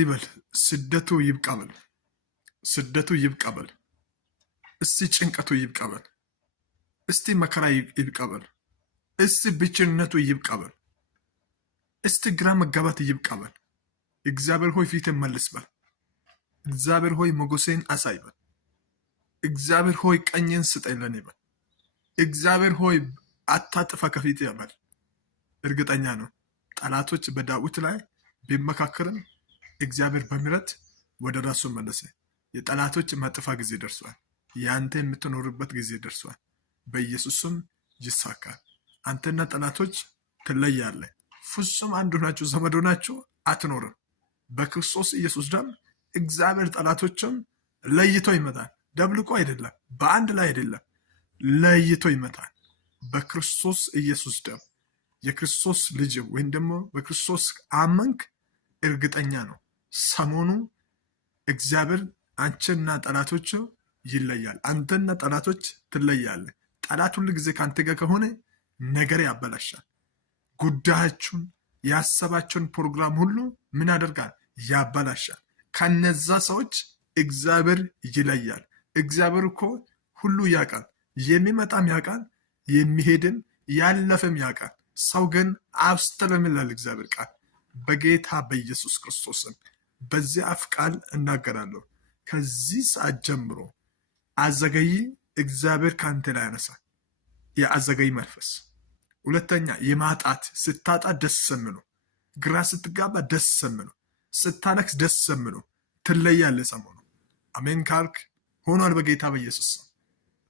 ይበል ስደቱ ይብቃበል ስደቱ ይብቃበል እስቲ ጭንቀቱ ይብቃበል እስቲ መከራ ይብቃበል እስቲ ብቸኝነቱ ይብቃበል እስቲ ግራ መጋባት ይብቃበል እግዚአብሔር ሆይ ፊትን መልስ በል እግዚአብሔር ሆይ ሞገስን አሳይ በል እግዚአብሔር ሆይ ቀኝን ስጠኝ ለኔ በል እግዚአብሔር ሆይ አታጥፋ ከፊቴ በል እርግጠኛ ነው ጠላቶች በዳዊት ላይ ቢመካከሩም እግዚአብሔር በምህረት ወደ ራሱ መለሰ የጠላቶች ማጥፋ ጊዜ ደርሷል ያንተ የምትኖርበት ጊዜ ደርሷል በኢየሱስም ይሳካል አንተና ጠላቶች ትለያለህ ፍጹም አንድ ሆናችሁ ዘመድ ሆናችሁ አትኖርም በክርስቶስ ኢየሱስ ደም እግዚአብሔር ጠላቶችን ለይቶ ይመታል ደብልቆ አይደለም በአንድ ላይ አይደለም ለይቶ ይመታል በክርስቶስ ኢየሱስ ደም የክርስቶስ ልጅ ወይም ደግሞ በክርስቶስ አመንክ እርግጠኛ ነው ሰሞኑ እግዚአብሔር አንቺና ጠላቶች ይለያል አንተና ጠላቶች ትለያለህ ጠላት ሁሉ ጊዜ ካንተ ጋር ከሆነ ነገር ያበላሻል ጉዳያችሁን ያሰባችሁን ፕሮግራም ሁሉ ምን ያደርጋል ያበላሻል ከነዛ ሰዎች እግዚአብሔር ይለያል እግዚአብሔር እኮ ሁሉ ያውቃል የሚመጣም ያውቃል የሚሄድም ያለፈም ያውቃል ሰው ግን አስተለም ይላል እግዚአብሔር ቃል በጌታ በኢየሱስ ክርስቶስ በዚህ አፍ ቃል እናገራለሁ ከዚህ ሰዓት ጀምሮ አዘገይ እግዚአብሔር ካንተ ላይ ያነሳል የአዘገይ መንፈስ ሁለተኛ የማጣት ስታጣ ደስ ሰምነው ግራ ስትጋባ ደስ ሰምነው ስታለቅስ ደስ ሰምነው ትለያለህ ሰሞኑ አሜን ካልክ ሆኗል በጌታ በኢየሱስ